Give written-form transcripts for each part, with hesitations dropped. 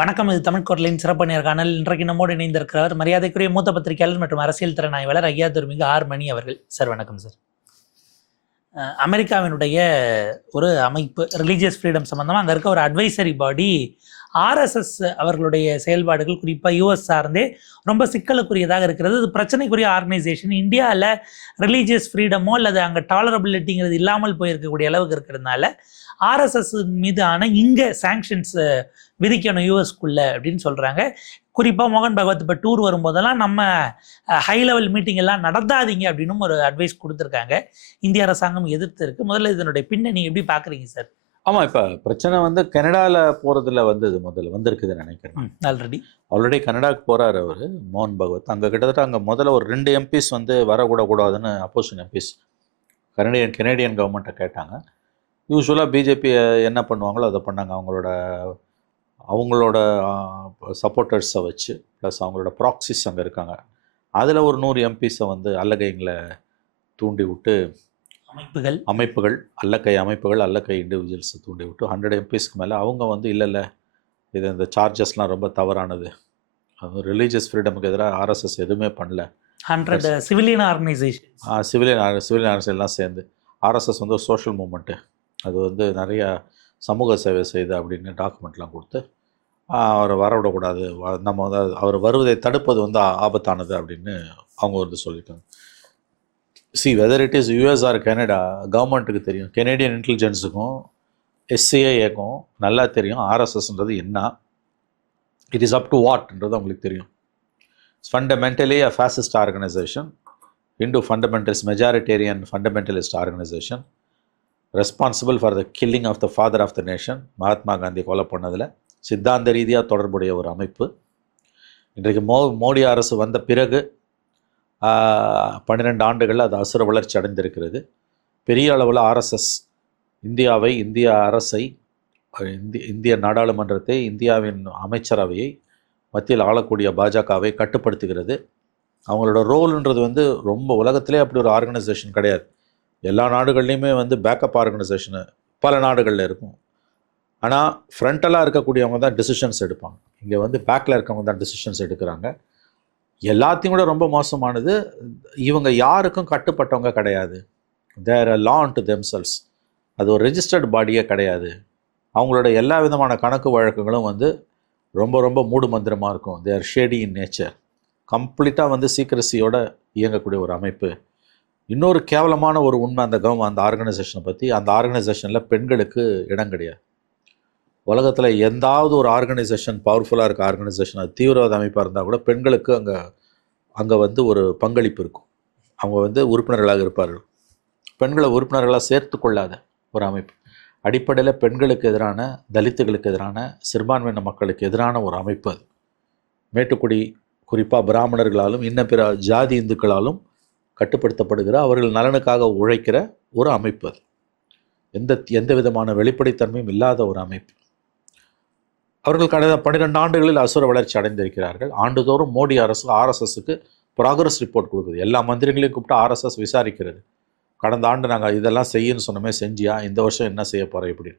வணக்கம். இது தமிழ் குரலின் சிறப்பு நேர்காணல். இன்றைக்கு நம்மோடு இணைந்திருக்கிறவர் மரியாதைக்குரிய மூத்த பத்திரிகையாளர் மற்றும் அரசியல் திறனாய்வாளர் ஐயா திருமிகு ஆர் மணி அவர்கள். சார் வணக்கம் சார். அமெரிக்காவினுடைய ஒரு அமைப்பு ரிலீஜியஸ் ஃப்ரீடம் சம்மந்தமாக அங்கே இருக்க ஒரு அட்வைசரி பாடி ஆர்எஸ்எஸ் அவர்களுடைய செயல்பாடுகள் குறிப்பாக யூஎஸ் சார்ந்தே ரொம்ப சிக்கலுக்குரியதாக இருக்கிறது. இது பிரச்சனைக்குரிய ஆர்கனைசேஷன். இந்தியாவில் ரிலீஜியஸ் ஃப்ரீடமோ அல்லது அங்கே டாலரபிலிட்டிங்கிறது இல்லாமல் போயிருக்கக்கூடிய அளவுக்கு இருக்கிறதுனால ஆர்எஸ்எஸ் மீதான இங்கே சாங்ஷன்ஸ் விதிக்கணும் யூஎஸ்குள்ள அப்படின்னு சொல்கிறாங்க. குறிப்பாக மோகன் பகவத் இப்போ டூர் வரும்போதெல்லாம் நம்ம ஹை லெவல் மீட்டிங் எல்லாம் நடத்தாதீங்க அப்படின்னு ஒரு அட்வைஸ் கொடுத்துருக்காங்க. இந்திய அரசாங்கம் எதிர்த்து இருக்கு. முதல்ல இதனுடைய பின்னணி எப்படி பார்க்குறீங்க சார்? ஆமாம், இப்போ பிரச்சனை கனடாவில் போகிறதுல முதல்ல வந்திருக்குதுன்னு நினைக்கிறேன். ஆல்ரெடி கனடாவுக்கு போகிறார் அவர் மோகன் பகவத். அங்கே கிட்டத்தட்ட அங்கே முதல்ல ஒரு 2 எம்பிஸ் வரக்கூடாதுன்னு அப்போசிஷன் எம்பிஸ் கெனடியன் கவர்மெண்ட்டை கேட்டாங்க. யூஸ்வலாக பிஜேபி என்ன பண்ணுவாங்களோ அதை பண்ணாங்க. அவங்களோட சப்போர்ட்டர்ஸை வச்சு ப்ளஸ் அவங்களோட ப்ராக்சிஸ் அங்கே இருக்காங்க. அதில் ஒரு 100 எம்பிஸை அல்லக்கைங்களை தூண்டி விட்டு அமைப்புகள் அல்லக்கை இண்டிவிஜுவல்ஸை தூண்டி விட்டு 100 எம்பிஸ்க்கு மேலே அவங்க இல்லை இந்த சார்ஜஸ்லாம் ரொம்ப தவறானது, அது ரிலீஜியஸ் ஃப்ரீடமுக்கு எதிராக ஆர்எஸ்எஸ் எதுவுமே பண்ணல. 100 சிவிலியன் ஆர்கனைசேஷன் சிவிலியன் ஆர்கனைசேஷன்லாம் சேர்ந்து ஆர்எஸ்எஸ் ஒரு சோஷியல் மூமெண்ட்டு, அது நிறையா சமூக சேவை செய்து அப்படின்னு டாக்குமெண்ட்லாம் கொடுத்து அவரை வரவிடக்கூடாது, நம்ம அவர் வருவதை தடுப்பது ஆபத்தானது அப்படின்னு அவங்க சொல்லியிருக்காங்க. Whether it is US or Canada, கவர்மெண்ட்டுக்கு தெரியும், கெனடியன் இன்டெலிஜென்ஸுக்கும் எஸ்சிஐஏக்கும் நல்லா தெரியும் ஆர்எஸ்எஸ்ன்றது என்ன, இட் இஸ் அப் டு வாட்ன்றது அவங்களுக்கு தெரியும். It's fundamentally a fascist organisation, Hindu fundamentalist majoritarian fundamentalist organisation, responsible for the killing of the father of the nation, Mahatma Gandhi கொலை பண்ணதில் சித்தாந்த ரீதியாக தொடர்புடைய ஒரு அமைப்பு. இன்றைக்கு மோடி அரசு வந்த பிறகு 12 ஆண்டுகளில் அது அசுர வளர்ச்சி அடைந்திருக்கிறது. பெரிய அளவில் ஆர்எஸ்எஸ் இந்திய அரசை, இந்திய நாடாளுமன்றத்தை, இந்தியாவின் அமைச்சரவையை, மத்தியில் ஆளக்கூடிய பாஜகவை கட்டுப்படுத்துகிறது. அவங்களோட ரோல்ன்றது ரொம்ப உலகத்திலே அப்படி ஒரு ஆர்கனைசேஷன் கிடையாது. எல்லா நாடுகள்லையுமே பேக்கப் ஆர்கனைசேஷனு பல நாடுகளில் இருக்கும். ஆனால் ஃப்ரண்டலாக இருக்கக்கூடியவங்க தான் டிசிஷன்ஸ் எடுப்பாங்க. இங்கே பேக்கில் இருக்கவங்க தான் டிசிஷன்ஸ் எடுக்கிறாங்க. எல்லாத்தையும் கூட ரொம்ப மோசமானது, இவங்க யாருக்கும் கட்டுப்பட்டவங்க கிடையாது. தேர் அ லா டு தெம்செல்ஸ். அது ஒரு ரெஜிஸ்டர்டு பாடியே கிடையாது. அவங்களோட எல்லா விதமான கணக்கு வழக்குகளும் ரொம்ப ரொம்ப மூடு மந்திரமாக இருக்கும். தேர் ஷேடி இன் நேச்சர். கம்ப்ளீட்டாக சீக்ரஸியோட இயங்கக்கூடிய ஒரு அமைப்பு. இன்னொரு கேவலமான ஒரு உண்மை அந்த ஆர்கனைசேஷனை பற்றி, அந்த ஆர்கனைசேஷனில் பெண்களுக்கு இடம் கிடையாது. உலகத்தில் எந்தாவது ஒரு ஆர்கனைசேஷன் பவர்ஃபுல்லாக இருக்க ஆர்கனைசேஷன், அது தீவிரவாத அமைப்பாக இருந்தால் கூட பெண்களுக்கு அங்கே ஒரு பங்களிப்பு இருக்கும். அவங்க உறுப்பினர்களாக இருப்பார்கள். பெண்களை உறுப்பினர்களாக சேர்த்து கொள்ளாத ஒரு அமைப்பு. அடிப்படையில் பெண்களுக்கு எதிரான, தலித்துகளுக்கு எதிரான, சிறுபான்மையின மக்களுக்கு எதிரான ஒரு அமைப்பு அது. மேட்டுக்குடி குறிப்பாக பிராமணர்களாலும் இன்ன பிற ஜாதி இந்துக்களாலும் கட்டுப்படுத்தப்படுகிற, அவர்கள் நலனுக்காக உழைக்கிற ஒரு அமைப்பு அது. எந்த விதமான வெளிப்படைத்தன்மையும் இல்லாத ஒரு அமைப்பு. அவர்கள் கடந்த 12 ஆண்டுகளில் அசுர வளர்ச்சி அடைந்திருக்கிறார்கள். ஆண்டுதோறும் மோடி அரசு ஆர்எஸ்எஸ்க்கு ப்ராக்ரஸ் ரிப்போர்ட் கொடுக்குது. எல்லா மந்திரிகளையும் கூப்பிட்டு ஆர்எஸ்எஸ் விசாரிக்கிறது. கடந்த ஆண்டு நாங்கள் இதெல்லாம் செய்யணும்னு சொன்னோமே, செஞ்சியா, இந்த வருஷம் என்ன செய்ய போகிறோம் இப்படி.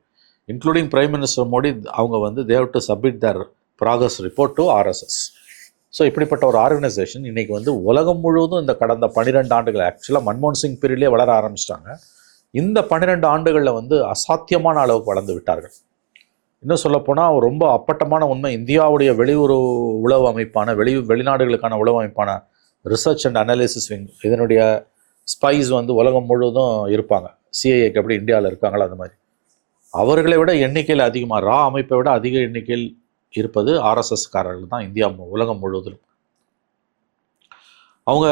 இன்க்ளூடிங் பிரைம் மினிஸ்டர் மோடி, அவங்க they've to submit their progress report to RSS. So இப்படிப்பட்ட ஒரு ஆர்கனைசேஷன் இன்றைக்கி உலகம் முழுவதும் இந்த கடந்த 12 ஆண்டுகள், ஆக்சுவலாக மன்மோகன் சிங் பீரியட்லேயே வளர ஆரம்பிச்சிட்டாங்க. இந்த 12 ஆண்டுகளில் அசாத்தியமான அளவுக்கு வளர்ந்து விட்டார்கள். இன்னும் சொல்லப்போனால் ரொம்ப அப்பட்டமான உண்மை, இந்தியாவுடைய உளவு அமைப்பான வெளிநாடுகளுக்கான உளவு அமைப்பான ரிசர்ச் அண்ட் அனாலிசிஸ் விங், இதனுடைய ஸ்பைஸ் உலகம் முழுவதும் இருப்பாங்க. சிஐஏக்கு எப்படி இந்தியாவில் இருக்காங்களோ அது மாதிரி அவர்களை விட எண்ணிக்கையில் அதிகமாக, ரா அமைப்பை விட அதிக எண்ணிக்கையில் இருப்பது ஆர்எஸ்எஸ்காரர்கள் தான் உலகம் முழுவதிலும். அவங்க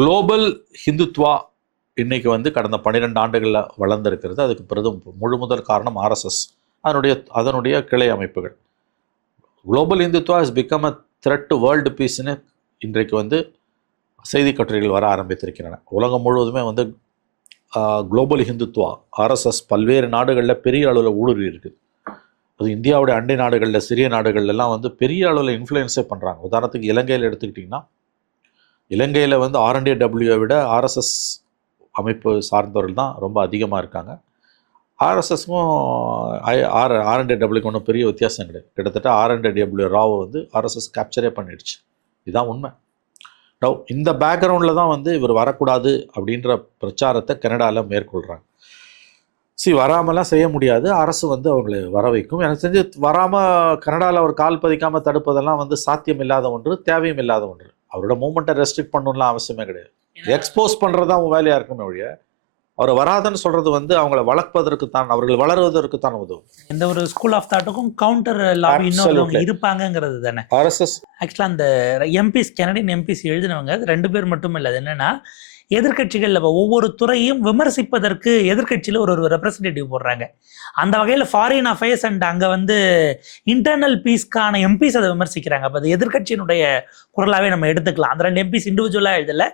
குளோபல் ஹிந்துத்வா இன்னைக்கு கடந்த 12 ஆண்டுகளில் வளர்ந்துருக்கிறது. அதுக்கு முதல் காரணம் ஆர்எஸ்எஸ், அதனுடைய கிளை அமைப்புகள். Global Hindutva is become a threat to world பீஸ்ன்னு இன்றைக்கு செய்தி கட்டுரைகள் வர ஆரம்பித்திருக்கின்றன. உலகம் முழுவதுமே குளோபல் ஹிந்துத்வா, ஆர்எஸ்எஸ் பல்வேறு நாடுகளில் பெரிய அளவில் ஊடுருவி இருக்குது. அது இந்தியாவுடைய அண்டை நாடுகளில், சிறிய நாடுகள்லாம் பெரிய அளவில் இன்ஃப்ளூயன்ஸே பண்ணுறாங்க. உதாரணத்துக்கு இலங்கையில் எடுத்துக்கிட்டிங்கன்னா, இலங்கையில் RNDW விட ஆர்எஸ்எஸ் அமைப்பு சார்ந்தவர்கள் தான் ரொம்ப அதிகமாக இருக்காங்க. ஆர்எஸ்எஸ்க்கும் ஆர்என்டபிள்யூக்கு ஒன்றும் பெரிய வித்தியாசம் கிடையாது. கிட்டத்தட்ட ஆர்என்டபிள்யூ ராவை வந்து ஆர்எஸ்எஸ் கேப்சரே பண்ணிடுச்சு. இதுதான் உண்மை. இந்த பேக்ரவுண்டில் தான் வந்து இவர் வரக்கூடாது அப்படின்ற பிரச்சாரத்தை கனடாவில் மேற்கொள்கிறாங்க. வராமலாம் செய்ய முடியாது, அரசு வந்து அவங்களை வர வைக்கும். எனக்கு தெரிஞ்சு வராமல் கனடாவில் அவர் கால் பதிக்காமல் தடுப்பதெல்லாம் வந்து சாத்தியம் இல்லாத ஒன்று, தேவையும் இல்லாத ஒன்று. அவரோட மூமெண்ட்டை ரெஸ்ட்ரிக்ட் பண்ணணும்லாம் அவசியமே கிடையாது. எக்ஸ்போஸ் பண்ணுறது தான் அவங்க வேலையாக இருக்குமே ஒழிய அவர் வராதுன்னு சொல்கிறது வந்து அவங்கள வளர்ப்பதற்கு தான், அவர்கள் வளருவதற்கு தான் உதவும். எந்த ஒரு ஸ்கூல் ஆஃப் தாட்டுக்கும் கவுண்டர் லாபி இன்னொரு இருப்பாங்கங்கிறது தானே ஆர்எஸ்எஸ். ஆக்சுவலாக அந்த எம்பிஸ், கனடியன் எம்பிஸ் எழுதினவங்க 2 பேர் மட்டும் இல்லை. அது என்னன்னா, எதிர்கட்சிகள் ஒவ்வொரு துறையும் விமர்சிப்பதற்கு எதிர்கட்சியில் ஒரு ரெப்ரசன்டேட்டிவ் போடுறாங்க. அந்த வகையில் ஃபாரின் அஃபேர்ஸ் அண்ட் அங்கே வந்து இன்டர்னல் பீஸ்க்கான எம்பிஸ் அதை விமர்சிக்கிறாங்க. அப்போ அது எதிர்கட்சியினுடைய குரலாகவே நம்ம எடுத்துக்கலாம். அந்த 2 எம்பிஸ் இண்டிவிஜுவலாக எழுதலை,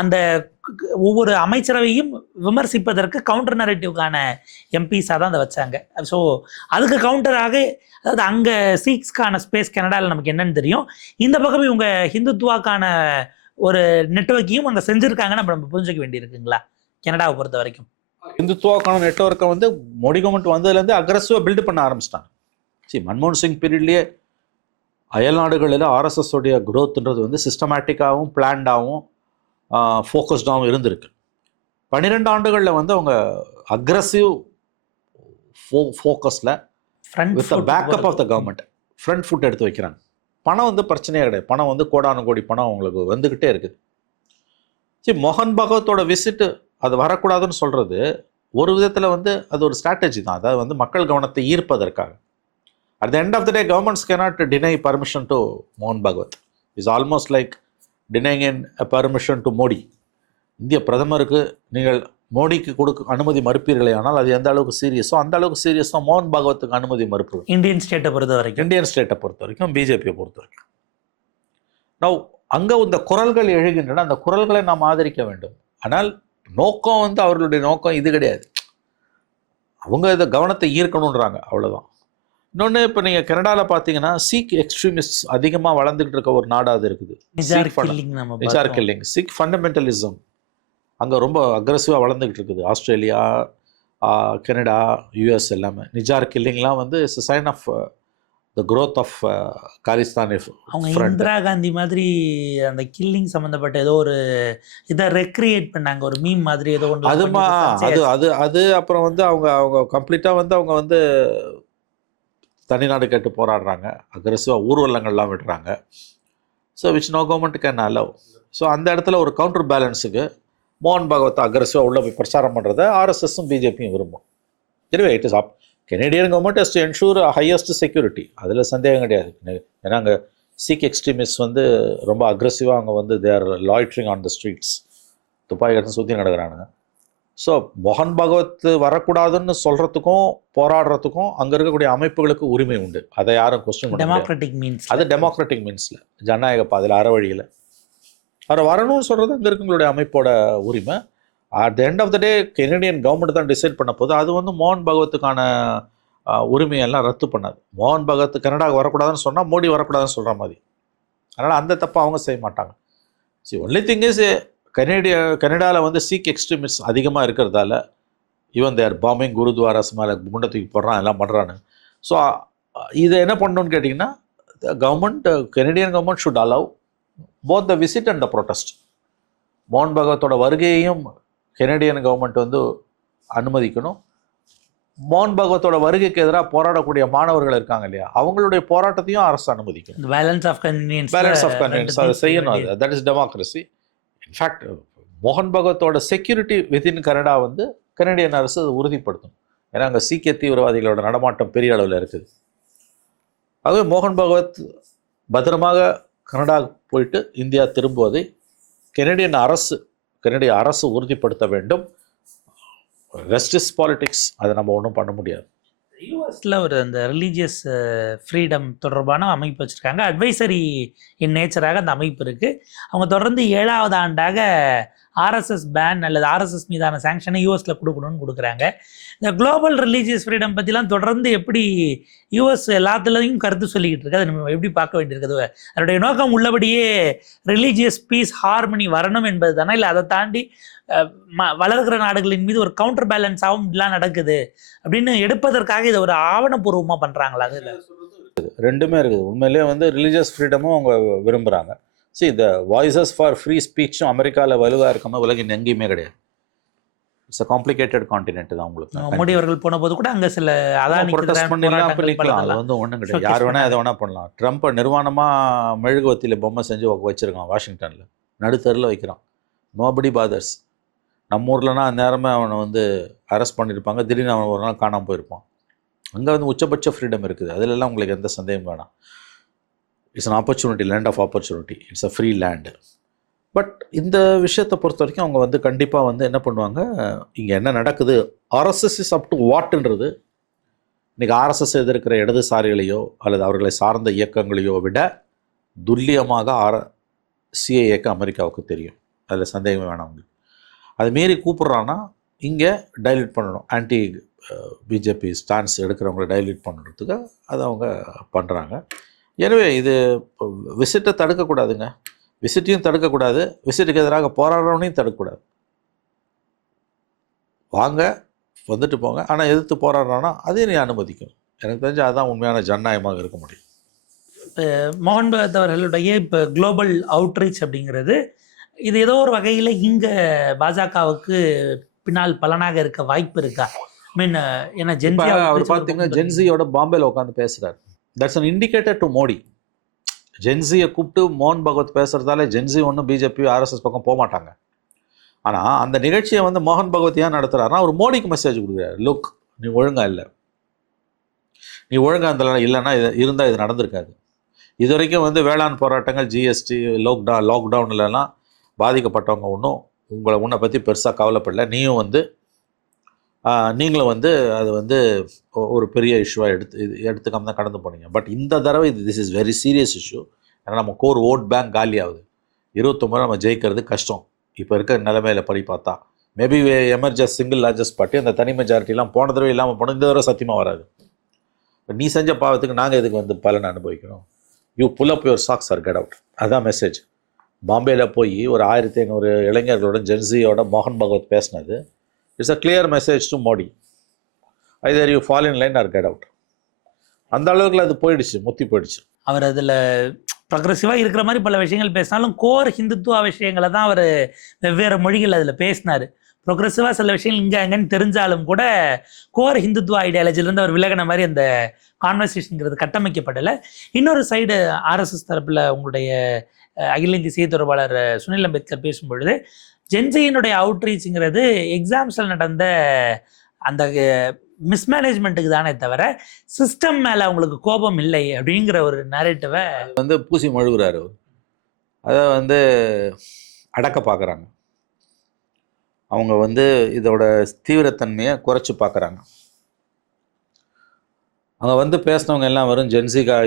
அந்த ஒவ்வொரு அமைச்சரவையும் விமர்சிப்பதற்கு கவுண்டர் நரேட்டிவ்கான எம்பிஸாக தான் அதை வச்சாங்க. ஸோ அதுக்கு கவுண்டராக, அதாவது அங்கே சீக்ஸ்க்கான ஸ்பேஸ் கனடாவில் நமக்கு என்னன்னு தெரியும், இந்த பக்கம் இவங்க ஹிந்துத்துவாக்கான ஒரு நெட்வொர்க்கையும் அங்கே செஞ்சுருக்காங்கன்னு நம்ம புரிஞ்சுக்க வேண்டியிருக்குங்களா கனடாவை பொறுத்த வரைக்கும்? இந்துத்துவாக்கான நெட்வொர்க்கை வந்து மோடி கவர்மெண்ட் வந்ததுலேருந்து அக்ரெசிவாக பில்டு பண்ண ஆரம்பிச்சிட்டாங்க. மன்மோகன் சிங் பீரியட்லேயே அயல் நாடுகளில் ஆர்எஸ்எஸ் உடைய குரோத்ன்றது வந்து சிஸ்டமேட்டிக்காகவும் பிளான்டாகவும் ஃபோக்கஸ்டாகவும் இருந்திருக்கு. 12 ஆண்டுகளில் வந்து அவங்க அக்ரெசிவ் ஃபோக்கஸில் with backup of the government front foot எடுத்து வைக்கிறாங்க. பணம் வந்து பிரச்சனையே கிடையாது. பணம் வந்து கோடானு கோடி பணம் அவங்களுக்கு வந்துக்கிட்டே இருக்குது. மோகன் பகவத்தோட விசிட்டு அது வரக்கூடாதுன்னு சொல்கிறது ஒரு விதத்தில் வந்து அது ஒரு ஸ்ட்ராட்டஜி தான். அதாவது வந்து மக்கள் கவனத்தை ஈர்ப்பதற்காக. At the end of the day governments cannot deny permission to மோகன் Bhagwat. Is almost like denying in permission to Modi. இந்திய பிரதமருக்கு நீங்கள் மோடிக்கு அனுமதி மறுப்பீர்களே ஆனால் அது எந்த அளவுக்கு சீரியஸோ அந்த அளவுக்கு சீரியஸ் தான் மோகன் பகவத்துக்கு அனுமதி மறுப்பு. இந்தியன் ஸ்டேட்டை பொறுத்த வரைக்கும் பிஜேபியை பொறுத்த வரைக்கும் நவ் அங்கே இந்த குரல்கள் எழுகின்றன. அந்த குரல்களை நாம் ஆதரிக்க வேண்டும். ஆனால் நோக்கம் வந்து அவர்களுடைய நோக்கம் இது கிடையாது. அவங்க இதை கவனத்தை ஈர்க்கணுன்றாங்க, அவ்வளோதான். இன்னொன்று, இப்போ நீங்கள் கனடாவில் பார்த்தீங்கன்னா சீக் எக்ஸ்ட்ரீமிஸ்ட் அதிகமாக வளர்ந்துக்கிட்டு இருக்க ஒரு நாடாக அது இருக்குது. நிஜார் கில்லிங், சீக் ஃபண்டமெண்டலிசம் அங்கே ரொம்ப அக்ரெசிவாக வளர்ந்துக்கிட்டு இருக்குது. ஆஸ்திரேலியா, கனடா, யூஎஸ் எல்லாமே நிஜார் கில்லிங்லாம் வந்து it's sign of the growth of Khalistan. அவங்க இந்திரா காந்தி மாதிரி அந்த கில்லிங் சம்மந்தப்பட்ட ஏதோ ஒரு இதை ரெக்ரியேட் பண்ணாங்க, ஒரு மீம் மாதிரி ஏதோ ஒன்று. அது அப்புறம் வந்து அவங்க கம்ப்ளீட்டாக வந்து அவங்க வந்து தனிநாடு கேட்டு போராடுறாங்க, அக்ரெசிவாக ஊர்வலங்கள்லாம் விடுறாங்க. So which no government can allow. So அந்த இடத்துல ஒரு கவுண்டர் பேலன்ஸுக்கு மோகன் பகவத் அக்ரெசிவாக உள்ளே போய் பிரச்சாரம் பண்ணுறதை ஆர்எஸ்எஸும் பிஜேபியும் விரும்பும். எனவே it is Canadian government has to ensure highest security, அதில் சந்தேகம் கிடையாது. ஏன்னா அங்கே சீக் எக்ஸ்ட்ரீமிஸ்ட் வந்து ரொம்ப அக்ரெசிவாக அங்கே வந்து they are loitering on the streets, துப்பாக்கி எடுத்து சுற்றி நடக்கிறானுங்க. ஸோ மோகன் பகவத் வரக்கூடாதுன்னு சொல்கிறதுக்கும் போராடுறதுக்கும் அங்கே இருக்கக்கூடிய அமைப்புகளுக்கு உரிமை உண்டு. அதை யாரும் கொஸ்டின் பண்ண டெமோக்ராட்டிக் மீன்ஸ், அது டெமோக்ராட்டிக் மீன்ஸில் ஜனநாயக பாதையில் அறவழியில் அவரை வரணும்னு சொல்கிறது அங்கே இருக்கங்களுடைய அமைப்போட உரிமை. At the end of the day Canadian government தான் டிசைட் பண்ண போது அது வந்து மோகன் பகவத்துக்கான உரிமையெல்லாம் ரத்து பண்ணாது. மோகன் பகவத் கனடாவுக்கு வரக்கூடாதுன்னு சொன்னால் மோடி வரக்கூடாதுன்னு சொல்கிற மாதிரி. அதனால் அந்த தப்பை அவங்க செய்ய மாட்டாங்க. ஒன்லி திங் இஸ் கனடாவில் வந்து சீக் எக்ஸ்ட்ரீமிஸ்ட் அதிகமாக இருக்கிறதால ஈவன் தேர் பாம்பிங் குருத்வாராஸ் மேலே குண்டை தூக்கி போடுறான், எல்லாம் பண்ணுறான்னு. ஸோ இதை என்ன பண்ணணும்னு கேட்டிங்கன்னா government, Canadian government should allow both the visit and the protest. மோகன் பகவத்தோட வருகையையும் கெனடியன் கவர்மெண்ட் வந்து அனுமதிக்கணும். மோகன் பகவத்தோட வருகைக்கு எதிராக போராடக்கூடிய மாணவர்கள் இருக்காங்க இல்லையா, அவங்களுடைய போராட்டத்தையும் அரசு அனுமதிக்கணும். பேலன்ஸ் ஆஃப் கன்வீனியன்ஸ் அதை செய்யணும். அது தட் இஸ் டெமோக்ரஸி. இன்ஃபேக்ட் மோகன் பகவத்தோட செக்யூரிட்டி வித்தின் கனடா வந்து கனடியன் அரசு அதை உறுதிப்படுத்தணும். ஏன்னா அங்கே சீக்கிய தீவிரவாதிகளோட நடமாட்டம் பெரிய அளவில் இருக்குது. ஆகவே மோகன் பகவத் பத்திரமாக கனடா போயிட்டு இந்தியா திரும்புவதை கனடிய அரசு உறுதிப்படுத்த வேண்டும். ரெஸ்ட் இஸ் பாலிடிக்ஸ், அதை நம்ம ஒன்றும் பண்ண முடியாது. யூஎஸில் ஒரு அந்த ரிலீஜியஸ் ஃப்ரீடம் தொடர்பான அமைப்பு வச்சுருக்காங்க. அட்வைசரி இன் நேச்சராக அந்த அமைப்பு இருக்குது. அவங்க தொடர்ந்து 7வது ஆண்டாக ஆர்எஸ்எஸ் பேன் அல்லது ஆர்எஸ்எஸ் மீதான சாங்ஷனை யூஎஸில் கொடுக்கணும்னு கொடுக்குறாங்க. இந்த குளோபல் ரிலீஜியஸ் ஃப்ரீடம் பற்றிலாம் தொடர்ந்து எப்படி யூஎஸ் எல்லாத்துலேயும் கருத்து சொல்லிக்கிட்டு இருக்கு, அதை நம்ம எப்படி பார்க்க வேண்டியிருக்குது? அதனுடைய நோக்கம் உள்ளபடியே ரிலீஜியஸ் பீஸ் ஹார்மனி வரணும் என்பது தானே, இல்லை அதை தாண்டி வளர்கிற நாடுகளின் மீது ஒரு கவுண்டர் பேலன்ஸாகவும் இப்படிலாம் நடக்குது அப்படின்னு எடுப்பதற்காக இதை ஒரு ஆவணப்பூர்வமாக பண்ணுறாங்களா? அதில் ரெண்டுமே இருக்குது. உண்மையிலேயே வந்து ரிலீஜியஸ் ஃப்ரீடமும் அவங்க விரும்புகிறாங்க. See, the voices for free speech அமெரிக்காவில் வலுவாக இருக்காம உலகின் எங்கேயுமே கிடையாது. இட்ஸ் அ காம்ப்ளிகேட்டட் கான்டினென்ட் தான் உங்களுக்கு. மோடி அவர்கள் போன போது கூட அங்கே சில ப்ரொடெஸ்ட் பண்ணிடலாம், பண்ணிக்கலாம். அது வந்து ஒன்றும் கிடையாது. யார் வேணால் எதை வேணால் பண்ணலாம். ட்ரம்ப்பை நிர்வாணமாக மெழுகுவத்தியில் பொம்மை செஞ்சு வச்சுருக்கான் வாஷிங்டனில், நடுத்தரில் வைக்கிறான். Nobody father's. நம்ம ஊர்லனா நேரமே அவனை வந்து அரெஸ்ட் பண்ணியிருப்பாங்க, திடீர்னு அவன் ஒரு நாள் காணாமல் போயிருப்பான். அங்கே வந்து உச்சபட்ச ஃப்ரீடம் இருக்குது, அதிலெல்லாம் உங்களுக்கு எந்த சந்தேகம் வேணாம். It's an opportunity, land of opportunity, it's a free land. But இந்த விஷயத்தை பொறுத்த வரைக்கும் அவங்க வந்து கண்டிப்பாக வந்து என்ன பண்ணுவாங்க, இங்கே என்ன நடக்குது, ஆர்எஸ்எஸ் இஸ் அப் டு வாட்ன்றது இன்றைக்கி ஆர்எஸ்எஸ் எதிர்க்கிற இடதுசாரிகளையோ அல்லது அவர்களை சார்ந்த இயக்கங்களையோ விட துல்லியமாக சிஏஏக்கு அமெரிக்காவுக்கு தெரியும். அதில் சந்தேகம் வேணாம் உங்களுக்கு. அது மீறி கூப்பிட்றான்னா இங்கே டைல்யூட் பண்ணணும், ஆன்டி பிஜேபி ஸ்டான்ஸ் எடுக்கிறவங்களை டைல்யூட் பண்ணுறதுக்கு அதை அவங்க பண்ணுறாங்க. எனவே இது விசிட்டை தடுக்கக்கூடாதுங்க, விசிட்டையும் தடுக்கக்கூடாது, விசிட்டுக்கு எதிராக போராடுறவனையும் தடுக்கக்கூடாது. வாங்க வந்துட்டு போங்க, ஆனால் எதிர்த்து போராடுறான்னா அதையும் நீ அனுமதிக்கணும். எனக்கு தெரிஞ்சு அதுதான் உண்மையான ஜனநாயகமாக இருக்க முடியும். மோகன் பகவத் அவர்களுடைய இப்போ குளோபல் அவுட்ரீச் அப்படிங்கிறது இது ஏதோ ஒரு வகையில் இங்கே பாஜகவுக்கு பின்னால் பலனாக இருக்க வாய்ப்பு இருக்கா? மீன் ஏன்னா அவர் பார்த்தீங்கன்னா ஜென்சியோட பாம்பேல உட்காந்து பேசுகிறார். That's an indicator to Modi. ஜென்சியை கூப்பிட்டு மோகன் பகவத் பேசுகிறதால ஜென்சி ஒன்றும் பிஜேபி ஆர்எஸ்எஸ் பக்கம் போக மாட்டாங்க. ஆனால் அந்த நிகழ்ச்சியை வந்து மோகன் பகவத் ஏன் நடத்துகிறாருன்னா அவர் மோடிக்கு மெசேஜ் கொடுக்குறாரு, லுக் நீ ஒழுங்கா இல்லை, நீ ஒழுங்கா இருந்தா இல்லைன்னா இது இருந்தால் இது நடந்திருக்காது. இது வரைக்கும் வந்து வேளாண் போராட்டங்கள், ஜிஎஸ்டி, லாக்டவுன்லலாம் பாதிக்கப்பட்டவங்க உன்னை பற்றி பெருசாக கவலைப்படல, நீங்களும் வந்து அது வந்து ஒரு பெரிய இஷ்யூவாக எடுத்துக்காம தான் கடந்து போனீங்க. பட் இந்த தடவை this is very serious issue. ஏன்னா நம்ம கோர் ஓட் பேங்க் காலி ஆகுது. 29 நம்ம ஜெயிக்கிறது கஷ்டம் இப்போ இருக்க நிலைமையில் படி பார்த்தா. Maybe emergency single largest party அந்த தனி மெஜாரிட்டிலாம் போன தடவை இல்லாமல் போனோம், இந்த தடவை சத்தியமாக வராது. நீ செஞ்ச பாவத்துக்கு நாங்கள் எதுக்கு வந்து பலனை அனுபவிக்கணும்? You pull up your socks or get out. அதுதான் மெசேஜ். பாம்பேயில் போய் ஒரு 1500 இளைஞர்களோட ஜென்சியோட மோகன் பகவத் பேசினது it's a clear message to Modi. Either you fall in line or get out. அந்த அளவுக்கு அது போயிடுச்சு, முத்தி போயிடுச்சு. அவர் அதில் ப்ரொக்ரெசிவாக இருக்கிற மாதிரி பல விஷயங்கள் பேசினாலும் கோர் ஹிந்துத்துவ விஷயங்களை தான் அவர் வெவ்வேறு மொழிகள் அதில் பேசினார். ப்ரொக்ரெசிவாக சில விஷயங்கள் இங்கே அங்கேன்னு தெரிஞ்சாலும் கூட கோர் ஹிந்துத்துவ ஐடியாலஜிலேருந்து அவர் விலகின மாதிரி அந்த கான்வர்சேஷனுங்கிறது கட்டமைக்கப்படலை. இன்னொரு சைடு ஆர்எஸ்எஸ் தரப்பில் உங்களுடைய அகில இந்திய செய்தி தொடர்பாளர் சுனில் அம்பேத்கர் பேசும்பொழுது ஜென்சியினுடைய அவுட்ரீச்சுங்கிறது எக்ஸாம்ஸில் நடந்த அந்த மிஸ்மேனேஜ்மெண்ட்டுக்கு தானே தவிர சிஸ்டம் மேலே அவங்களுக்கு கோபம் இல்லை அப்படிங்கிற ஒரு நரேட்டிவை வந்து பூசி மழுகுறாரு. அதை வந்து அடக்க பார்க்குறாங்க. அவங்க வந்து இதோட தீவிரத்தன்மையை குறைச்சி பார்க்குறாங்க. அவங்க வந்து பேசினவங்க எல்லாம் வரும்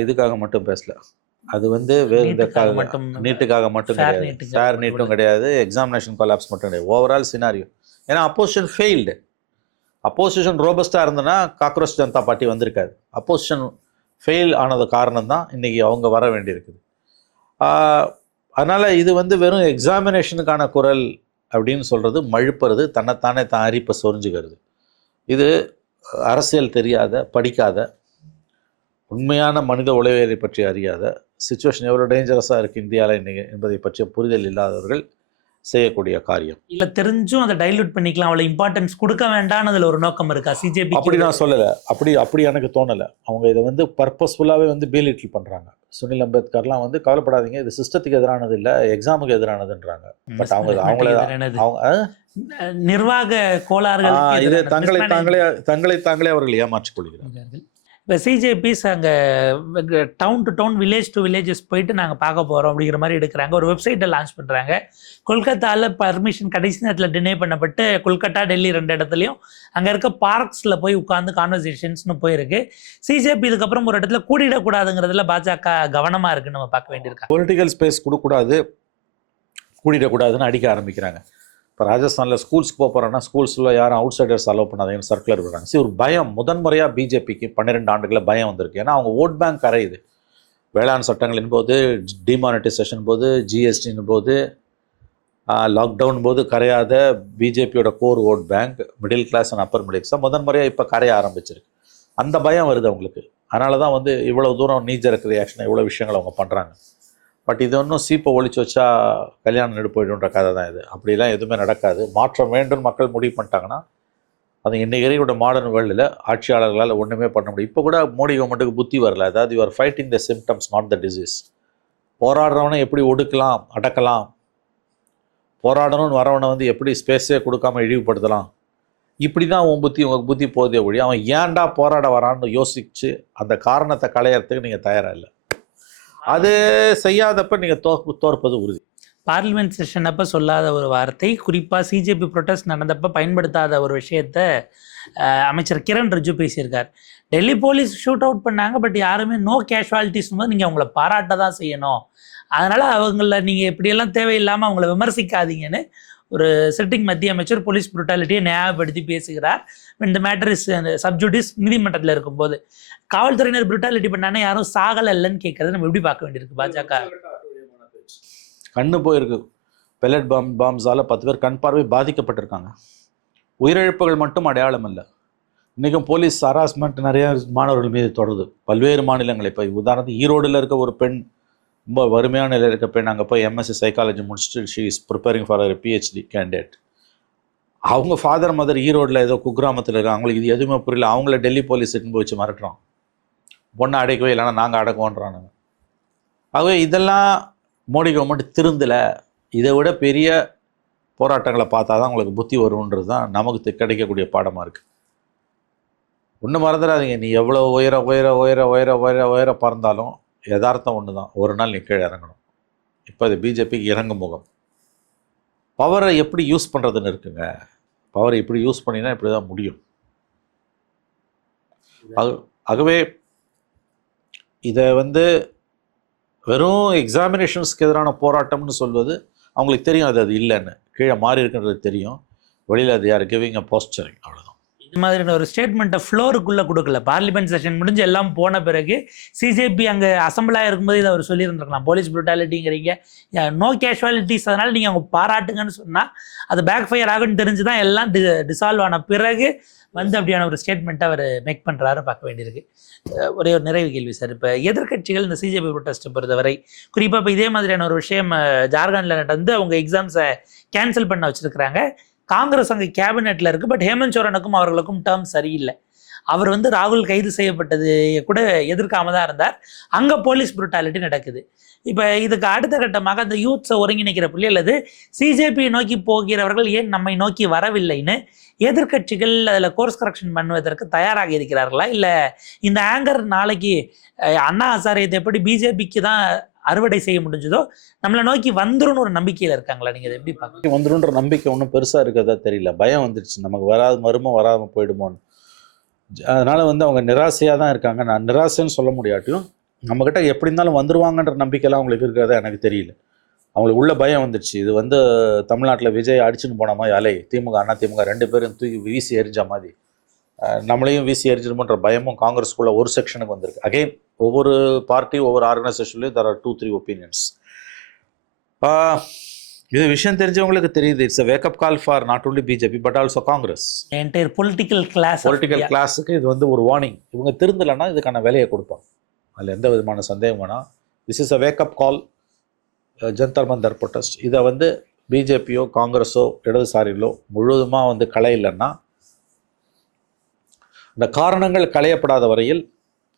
இதுக்காக மட்டும் பேசல. அது வந்து வேறு நீட்டுக்காக மட்டும் கிடையாது, ஃபேர் நீட்டும் கிடையாது, எக்ஸாமினேஷன் கொலாப்ஸ் மட்டும் கிடையாது, ஓவரால் சினாரியோ. ஏன்னா அப்போசிஷன் ஃபெயில்டு. அப்போசிஷன் ரோபஸ்டாக இருந்ததுன்னா காக்ரோச் ஜனதா பார்ட்டி வந்திருக்காது. அப்போசிஷன் ஃபெயில் ஆனது காரணம் தான் இன்றைக்கி அவங்க வர வேண்டியிருக்குது. அதனால் இது வந்து வெறும் எக்ஸாமினேஷனுக்கான குரல் அப்படின்னு சொல்கிறது மழுப்புறது, தன்னைத்தானே தான் அரிப்பை சொரிஞ்சுக்கிறது. இது அரசியல் தெரியாத, படிக்காத, உண்மையான மனித உளவியலை பற்றி அறியாத, சிச்சுவேஷன் எவ்வளோ டேஞ்சரஸாக இருக்குது இந்தியாவில் இன்னைக்கு என்பதை பற்றிய புரிதல் இல்லாதவர்கள் செய்யக்கூடிய காரியம். இல்லை தெரிஞ்சும் அதை டைல்யூட் பண்ணிக்கலாம், அவ்வளோ இம்பார்ட்டன்ஸ் கொடுக்க வேண்டாம்னு அதில் ஒரு நோக்கம் இருக்கா சிஜேபி? அப்படி நான் சொல்லலை, அப்படி எனக்கு தோணலை. அவங்க இதை வந்து பர்பஸ்ஃபுல்லாகவே வந்து பீலிட்டில் பண்ணுறாங்க. சுனில் அம்பேத்கர்லாம் வந்து கவலைப்படாதீங்க, இது சிஸ்டத்துக்கு எதிரானது இல்லை, எக்ஸாமுக்கு எதிரானதுன்றாங்க. பட் அவங்க நிர்வாக கோளாறுகள் இதை தங்களை தாங்களே அவர்கள் ஏமாற்றிக் கொள்கிறார்கள். இப்போ சிஜேபிஸ் அங்கே town to town, village to villages போயிட்டு நாங்கள் பார்க்க போகிறோம் அப்படிங்கிற மாதிரி எடுக்கிறாங்க. ஒரு வெப்சைட்டை லான்ச் பண்ணுறாங்க. கொல்கத்தாவில் பர்மிஷன் கடைசி நேரத்தில் டினை பண்ணப்பட்டு கொல்கத்தா, டெல்லி 2 இடத்துலையும் அங்கே இருக்க பார்க்ஸில் போய் உட்காந்து கான்வர்சேஷன்ஸ்னு போயிருக்கு. சிஜேபி இதுக்கப்புறம் ஒரு இடத்துல கூடிடக்கூடாதுங்கிறதுல பாஜக கவனமாக இருக்குன்னு நம்ம பார்க்க வேண்டியிருக்காங்க. பொலிட்டிக்கல் ஸ்பேஸ் கூடிடக்கூடாதுன்னு அடிக்க ஆரம்பிக்கிறாங்க. இப்போ ராஜஸ்தானில் ஸ்கூல்ஸ்க்கு போகிறோன்னா ஸ்கூல்ஸில் யாரும் அவுட் சைடர்ஸ் அலோவ் பண்ணாதீங்கன்னு சர்க்குலர் விடுறாங்க. சரி, ஒரு பயம் முதன்முறையாக பிஜேபிக்கு 12 ஆண்டுகளில் பயம் வந்திருக்கு. ஏன்னா அவங்க ஓட் பேங்க் கரையுது. வேளாண் சட்டங்களின் போது, டிமானிட்டைசேஷன் போது, ஜிஎஸ்டின் போது, லாக்டவுன் போது கரையாத பிஜேபியோட core vote bank, middle class and upper middle class முதன்முறையாக இப்போ கரைய ஆரம்பிச்சிருக்கு. அந்த பயம் வருது அவங்களுக்கு. அதனால தான் வந்து இவ்வளோ தூரம் நீஜருக்கு ரியாக்ஷன், இவ்வளோ விஷயங்கள் அவங்க பண்ணுறாங்க. பட் இது ஒன்றும் சீப்பை ஒழிச்சு வச்சா கல்யாணம் நெடு போய்டுன்ற கதை தான் இது. அப்படிலாம் எதுவுமே நடக்காது. மாற்றம் வேண்டும் மக்கள் முடிவு பண்ணிட்டாங்கன்னா அது இன்றைக்கி இருக்கிற மாடர்ன் வேர்ல்டில் ஆட்சியாளர்களால் ஒன்றுமே பண்ண முடியும். இப்போ கூட மோடி கவர்மெண்ட்டுக்கு புத்தி வரல. அதாவது you are fighting the symptoms, not the disease. போராடுறவனை எப்படி ஒடுக்கலாம், அடக்கலாம், போராடணும்னு வரவனை வந்து எப்படி ஸ்பேஸே கொடுக்காம இழிவுபடுத்தலாம், இப்படி தான் உன் புத்தி உங்கள் புத்தி போதே ஒழி. அவன் ஏன்டா போராட வரான்னு யோசிச்சு அந்த காரணத்தை களையறதுக்கு நீங்கள் தயாராக இல்லை. அது செய்யாதப்ப நீங்கள் தோற்பது உறுதி. பார்லிமெண்ட் செஷன் அப்போ சொல்லாத ஒரு வார்த்தை, குறிப்பாக சிஜேபி ப்ரொட்டஸ்ட் நடந்தப்போ பயன்படுத்தாத ஒரு விஷயத்த அமைச்சர் கிரண் ரிஜிஜு பேசியிருக்கார். டெல்லி போலீஸ் ஷூட் அவுட் பண்ணாங்க, பட் யாருமே நோ கேஷுவாலிட்டிஸ் போது நீங்கள் அவங்கள பாராட்ட தான் செய்யணும், அதனால் அவங்கள நீங்கள் எப்படியெல்லாம் தேவையில்லாமல் அவங்கள விமர்சிக்காதீங்கன்னு ஒரு சிட்டிங் மத்திய அமைச்சர் போலீஸ் புரூட்டாலிட்டியை நியாயப்படுத்தி பேசுகிறார். இந்த மேட்டர் இஸ் சப்ஜுடிஸ் நீதிமன்றத்தில் இருக்கும்போது காவல்துறையினர் புரூட்டாலிட்டி பண்ணானே யாரும் சாகலை இல்லைன்னு கேட்கறத நம்ம எப்படி பார்க்க வேண்டியிருக்கு? பாஜக கண்ணு போயிருக்கு. பெல்லட் பாம்ஸால் 10 பேர் கண் பார்வை பாதிக்கப்பட்டிருக்காங்க. உயிரிழப்புகள் மட்டும் அடையாளம் இல்லை. இன்றைக்கும் போலீஸ் ஹராஸ்மெண்ட் நிறைய மாணவர்கள் மீது தொடருது பல்வேறு மாநிலங்கள். இப்போ உதாரணத்துக்கு ஈரோடில் இருக்க ஒரு பெண், ரொம்ப வறுமையான நிலையில் இருக்க பெண், அங்கே போய் எம்எஸ்சி சைக்காலஜி முடிச்சுட்டு she is preparing for a PhD candidate. அவங்க ஃபாதர் மதர் ஈரோடில் ஏதோ குக்கிராமத்தில் இருக்காங்க. அவங்களுக்கு இது எதுவுமே புரியல. அவங்கள டெல்லி போலீஸ் எடுத்து வச்சு மிரட்டுறோம், பொண்ணை அடைக்கவே இல்லைன்னா நாங்கள் அடக்குவோன்றானுங்க. ஆகவே இதெல்லாம் மோடி கவர்மெண்ட் திருந்தலை. இதை விட பெரிய போராட்டங்களை பார்த்தா தான் உங்களுக்கு புத்தி வரும்ன்றது தான் நமக்கு கிடைக்கக்கூடிய பாடமாக இருக்குது. ஒன்று மறந்துடாதீங்க, நீ எவ்வளோ உயர உயர உயர உயர உயர உயர பறந்தாலும் யதார்த்தம் ஒன்று தான், ஒரு நாள் நீ கீழே இறங்கணும். இப்போ அது பிஜேபிக்கு இறங்கும் முகம். பவரை எப்படி யூஸ் பண்ணுறதுன்னு இருக்குங்க. பவரை இப்படி யூஸ் பண்ணினா இப்படி தான் முடியும். ஆகவே இதை வந்து வெறும் எக்ஸாமினேஷன்ஸ்க்கு எதிரான போராட்டம்னு சொல்வது அவங்களுக்கு தெரியும், அது இல்லைன்னு, கீழே மாறி இருக்குன்றது தெரியும். வெளியில் அது யார் கிவிங் அ போஸ்டரிங், அவ்வளோதான். இது மாதிரியான ஒரு ஸ்டேட்மெண்ட்டை ஃப்ளோருக்குள்ளே கொடுக்கல. பார்லிமெண்ட் செஷன் முடிஞ்சு எல்லாம் போன பிறகு சிஜேபி அங்கே அசம்பிளாக இருக்கும்போது இதை அவர் சொல்லியிருந்துருக்கலாம். போலீஸ் ப்ரூட்டாலிட்டிங்கிறீங்க, நோ கேஷுவாலிட்டிஸ், அதனால் நீங்கள் அவங்க பாராட்டுங்கன்னு சொன்னால் அது பேக் ஃபயர் ஆகுன்னு தெரிஞ்சு தான் எல்லாம் டிசால்வ் ஆன பிறகு வந்து அப்படியான ஒரு ஸ்டேட்மெண்ட்டை அவர் மேக் பண்ணுறாரு பார்க்க வேண்டியிருக்கு. ஒரே ஒரு நிறைவு கேள்வி சார். இப்போ எதிர்கட்சிகள் இந்த சிஜேபி ப்ரொட்டஸ்ட்டை பொறுத்தவரை, குறிப்பாக இப்போ இதே மாதிரியான ஒரு விஷயம் ஜார்க்கண்டில் நடந்து அவங்க எக்ஸாம்ஸை கேன்சல் பண்ண வச்சுருக்கிறாங்க. காங்கிரஸ் அங்கே கேபினெட்டில் இருக்குது, பட் ஹேமந்த் சோரனுக்கும் அவர்களுக்கும் டேர்ம் சரியில்லை. அவர் வந்து ராகுல் கைது செய்யப்பட்டது கூட எதிர்க்காம தான் இருந்தார். அங்கே போலீஸ் புரூட்டாலிட்டி நடக்குது. இப்போ இதுக்கு அடுத்த கட்டமாக அந்த யூத்ஸை ஒருங்கிணைக்கிற புள்ளி அல்லது சிஜேபியை நோக்கி போகிறவர்கள் ஏன் நம்மை நோக்கி வரவில்லைன்னு எதிர்கட்சிகள் அதில் கோர்ஸ் கரெக்ஷன் பண்ணுவதற்கு தயாராக இருக்கிறார்களா? இல்லை இந்த ஆங்கர் நாளைக்கு அண்ணா ஹசாரேத்தை எப்படி பிஜேபிக்கு தான் அறுவடை செய்ய முடிஞ்சதோ நம்மளை நோக்கி வந்துரும்னு ஒரு நம்பிக்கையில் இருக்காங்களா? நீங்கள் அதை எப்படி பார்க்க? வந்துருன்ற நம்பிக்கை ஒன்றும் பெருசாக இருக்கிறதா தெரியல. பயம் வந்துடுச்சு, நமக்கு வராமல் போயிடுமோன்னு. அதனால் வந்து அவங்க நிராசையாக தான் இருக்காங்க. நான் நிராசைன்னு சொல்ல முடியாட்டியும் நம்மக்கிட்ட எப்படி இருந்தாலும் வந்துருவாங்கன்ற நம்பிக்கையெல்லாம் அவங்களுக்கு இருக்கிறதா எனக்கு தெரியல. அவங்களுக்கு உள்ள பயம் வந்துடுச்சு. இது வந்து தமிழ்நாட்டில் விஜய் அடிச்சுன்னு போன மாதிரி அலை, திமுக அண்ணா திமுக 2 பேரும் தூக்கி வீசி எரிஞ்ச மாதிரி நம்மளையும் வீசி எரிஞ்சிருமோன்ற பயமும் காங்கிரஸ்குள்ளே ஒரு செக்ஷனுக்கு வந்திருக்கு. அகெயின் ஒவ்வொரு பார்ட்டி ஒவ்வொரு ஆர்கனைசேஷன்லையும் there are 2-3 ஒப்பீனியன்ஸ். இது விஷயம் தெரிஞ்சவங்களுக்கு தெரியுது. It's a wake up call for not only BJP but also Congress. Entire political கிளாஸுக்கு இது வந்து ஒரு வார்னிங். இவங்க திருந்தலைன்னா இதுக்கான விலையை கொடுப்பாங்க, அதில் எந்த விதமான சந்தேகம் வேணாம். This is a wake up call. Jantar Mantar protest இதை வந்து பிஜேபியோ காங்கிரஸோ இடதுசாரிகளோ முழுவதுமாக வந்து களையலைன்னா, இந்த காரணங்கள் களையப்படாத வரையில்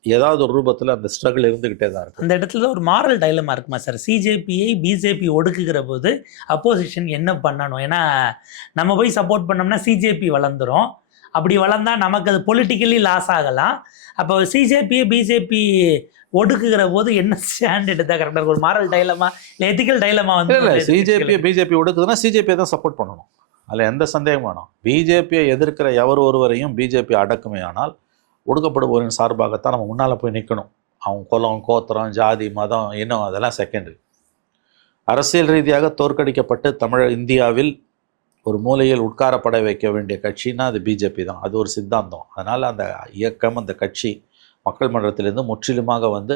ஏதாவது ஒரு ரூபத்தில் அந்த ஸ்ட்ரகிள் இருந்துக்கிட்டே தான் இருக்கும். அந்த இடத்துல ஒரு மாரல் டைலமா இருக்குமா சார்? சிஜேபியை பிஜேபி ஒடுக்குகிற போது அப்போசிஷன் என்ன பண்ணணும்? ஏன்னா நம்ம போய் சப்போர்ட் பண்ணோம்னா சிஜேபி வளர்ந்துடும். அப்படி வளர்ந்தா நமக்கு அது பொலிட்டிக்கலி லாஸ் ஆகலாம். அப்போ சிஜேபியை பிஜேபி ஒடுக்குகிற போது என்ன ஸ்டாண்ட் எடுத்தா கரெக்டாக இருக்கும்? ஒரு மாரல் டைலமா இல்லை எத்திக்கல் டைலமா வந்து? இல்லை, சிஜேபியை பிஜேபி ஒடுக்குதுன்னா சிஜேபியை தான் சப்போர்ட் பண்ணணும், அதில் எந்த சந்தேகம் வேணும். பிஜேபியை எதிர்க்கிற எவர் ஒருவரையும் பிஜேபி அடக்குமே ஆனால் ஒடுக்கப்படுவோரின் சார்பாகத்தான் நம்ம முன்னால் போய் நிற்கணும். அவங்க குலம், கோத்திரம், ஜாதி, மதம், இனம் அதெல்லாம் செகண்டரி. அரசியல் ரீதியாக தோற்கடிக்கப்பட்டு இந்தியாவில் ஒரு மூலையில் உட்காரப்பட வைக்க வேண்டிய கட்சின்னா அது பிஜேபி தான். அது ஒரு சித்தாந்தம். அதனால் அந்த இயக்கம், அந்த கட்சி மக்கள் மன்றத்திலிருந்து முற்றிலுமாக வந்து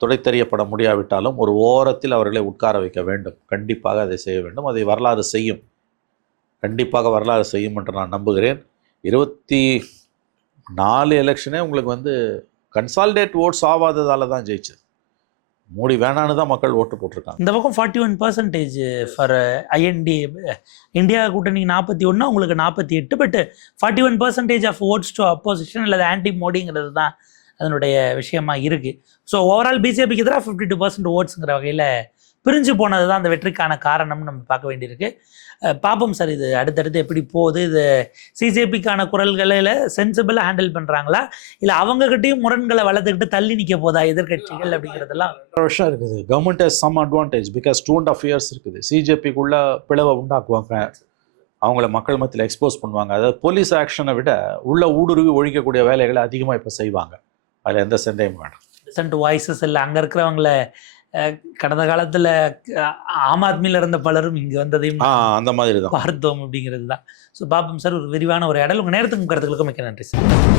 துடைத்தெறியப்பட முடியாவிட்டாலும் ஒரு ஓரத்தில் அவர்களை உட்கார வைக்க வேண்டும். கண்டிப்பாக அதை செய்ய வேண்டும். அதை வரலாறு செய்யும். கண்டிப்பாக வரலாறு செய்யும் என்று நான் நம்புகிறேன். 24 எலெக்ஷனே உங்களுக்கு வந்து கன்சாலிடேட் ஓட்ஸ் ஆகாததால தான் ஜெயிச்சது. மோடி வேணான்னு தான் மக்கள் ஓட்டு போட்டிருக்காங்க. இந்த பக்கம் 41% ஃபார் ஐஎன்டி, இந்தியா கூட்டணி 41, உங்களுக்கு 48, but 41% of votes to opposition அல்லது ஆன்டி மோடிங்கிறது தான் அதனுடைய விஷயமா இருக்கு. ஸோ ஓவரால் பிஜேபிக்கு எதிராக 52% ஓட்ஸுங்கிற வகையில் பிரிஞ்சு போனது தான் அந்த வெற்றிக்கான காரணம்னு நம்ம பார்க்க வேண்டியிருக்கு. பார்ப்போம் சார், இது அடுத்தடுத்து எப்படி போகுது. இது சிஜேபிக்கான குரல்களில் சென்சிபிளாக ஹேண்டில் பண்ணுறாங்களா, இல்லை அவங்ககிட்டையும் முரண்களை வளர்த்துக்கிட்டு தள்ளி நிற்க போதா எதிர்கட்சிகள் அப்படிங்கிறதெல்லாம் 2 வருஷம் இருக்குது. Government has some advantage because 2.5 years இருக்குது. சிஜேபிக்குள்ள பிளவை உண்டாக்குவாங்க, அவங்கள மக்கள் மத்தியில் எக்ஸ்போஸ் பண்ணுவாங்க. அதாவது போலீஸ் ஆக்ஷனை விட உள்ள ஊடுருவி ஒழிக்கக்கூடிய வேலைகளை அதிகமாக இப்போ செய்வாங்க. அதில் எந்த சந்தேகமும் வேண்டாம். டிசன்ட் வாய்ஸஸ் இல்லை, அங்கே இருக்கிறவங்கள கடந்த காலத்தில் ஆம் ஆத்மியில் இருந்த பலரும் இங்கே வந்ததையும் அந்த மாதிரி தான் பார்த்தோம் அப்படிங்கிறது தான். ஸோ பார்ப்போம் சார், ஒரு விரிவான ஒரு இடல். உங்கள் நேரத்துக்கும் கருத்துக்களுக்கும் மிக்க நன்றி சார்.